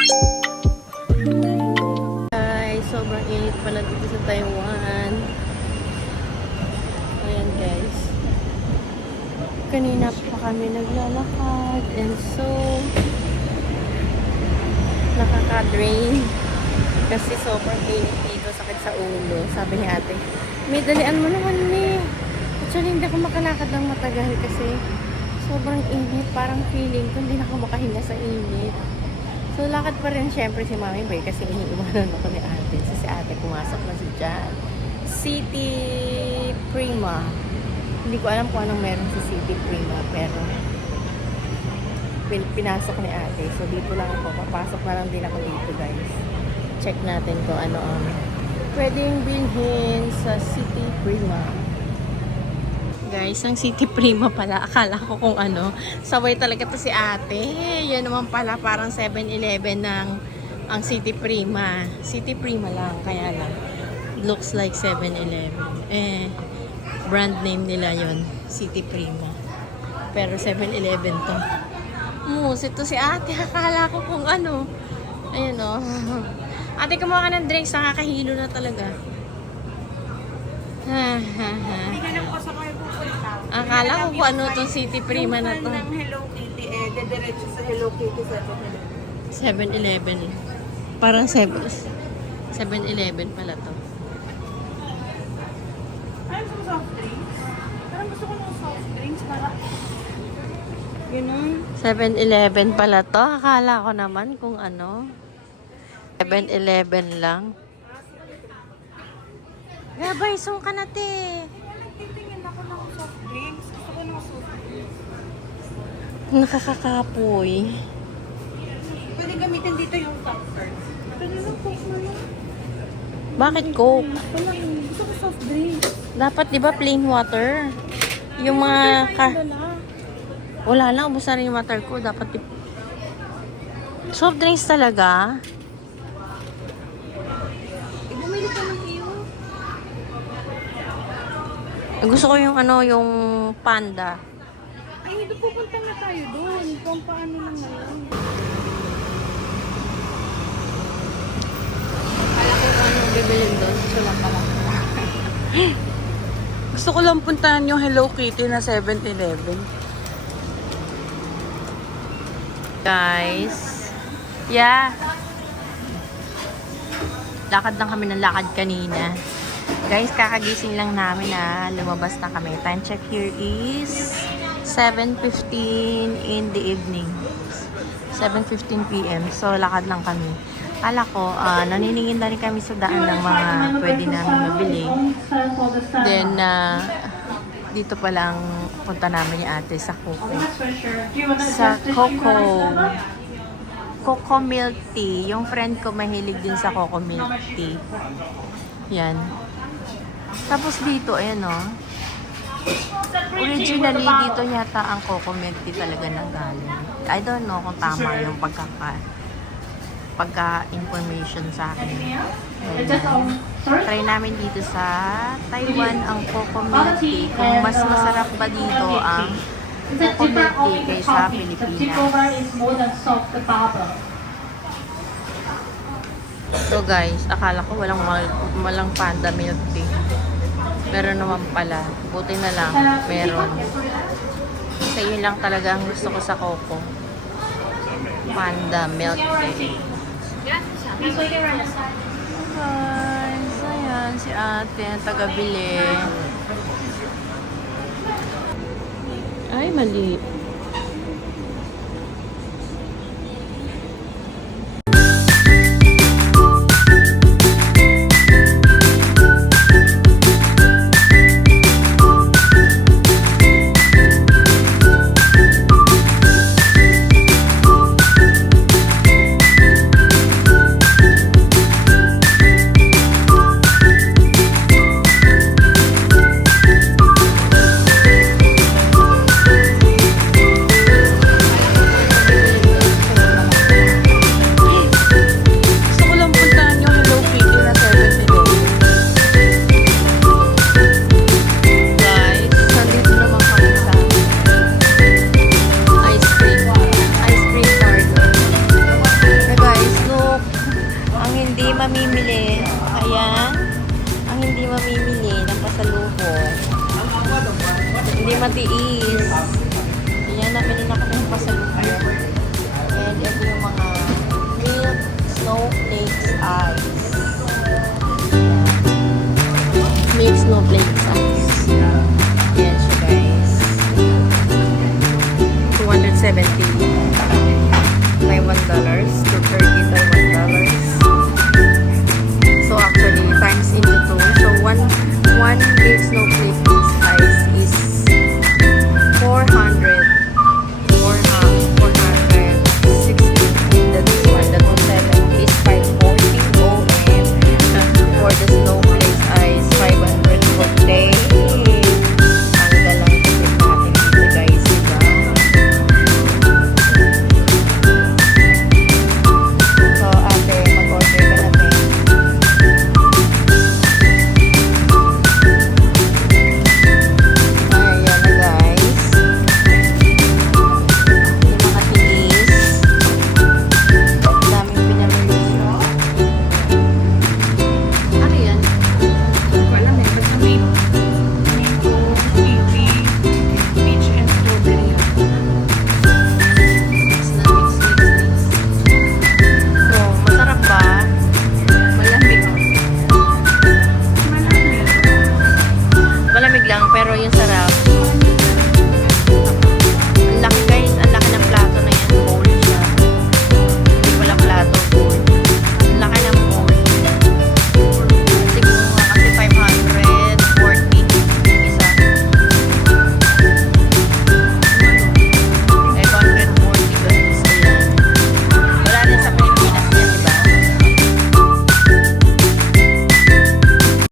Guys, sobrang init pala dito sa Taiwan. Ayan guys. Kanina pa kami naglalakad and so nakaka-drain kasi sobrang init dito, sakit sa ulo. Sabi ni ate, may dalian mo naman ni. Actually, hindi ako makalakad ng matagal kasi sobrang init. Parang feeling ko hindi na ako makahinga sa init. So, lakad pa rin syempre si Mami Bay kasi iniiwanan ako ni ate. Si ate pumasok na si Jan. City Prima. Hindi ko alam kung anong meron sa City Prima pero pinasok ni ate. So, dito lang ako. Papasok na lang din ako dito guys. Check natin kung ano ang pwedeng bilhin sa City Prima. Guys, ang City Prima pala. Akala ko kung ano. Sabay talaga to si ate. Yan naman pala parang 7-Eleven ng ang City Prima. City Prima lang. Kaya lang. Looks like 7-Eleven. Brand name nila yon, City Prima. Pero 7-Eleven to. Musit to si ate. Akala ko kung ano. Ayun o. Ate, kumuha ka ng drinks. Nakakahilo na talaga. Akala ko kung ano itong City Prima na to. Yung Hello Kitty, dediretso sa Hello Kitty 7-Eleven. Parang 7-Eleven pala to. Ayaw sa soft drinks? Parang gusto ko ng soft drinks para ganun. 7-Eleven pala to. Akala ko naman kung ano. 7-Eleven lang. Gabay, sung ka na te. Nagtitingin ako ng soft drinks. Gusto ko ng soft drinks. Nakakakapoy. Pwede gamitin dito yung topper. Pwede lang Coke na lang. Bakit Coke? Wala, gusto ko soft drinks. Dapat di ba plain water? Yung mga wala lang, ubos na rin yung water ko. Dapat soft drinks talaga. Bumili ka ng iyo. Gusto ko yung ano, yung panda. Ay, hindi pupunta na tayo doon. Kung paano lang ngayon. Alam ko kung anong bibilin doon. Sulang pala. Gusto ko lang puntahan yung Hello Kitty na 7-Eleven. Guys. Yeah. Lakad lang kami ng lakad kanina. Guys, kakagising lang namin na lumabas na kami. Time check here is 7:15 in the evening. 7:15 p.m. So, lakad lang kami. Kala ko, naniningin na rin kami sa daan ng mga pwede namin mabili. Then, dito pa lang punta namin ni ate sa Coco. Sa Coco Milk Tea. Yung friend ko mahilig din sa Coco Milk Tea. Yan. Tapos dito, ayan o. Originally, dito yata ang Coco Milk Tea talaga nanggaling. I don't know kung tama yung pagka-information sa akin. Ayan. Try namin dito sa Taiwan ang Coco Milk Tea. Kung mas masarap ba dito ang Coco Milk Tea kaysa Pilipinas. So guys, akala ko walang panda milk tea. Meron naman pala. Buti na lang, meron. Kasi yun lang talaga ang gusto ko sa Coco. Panda milk tea. Guys, ayan si ate, taga-bili. Ay, mali.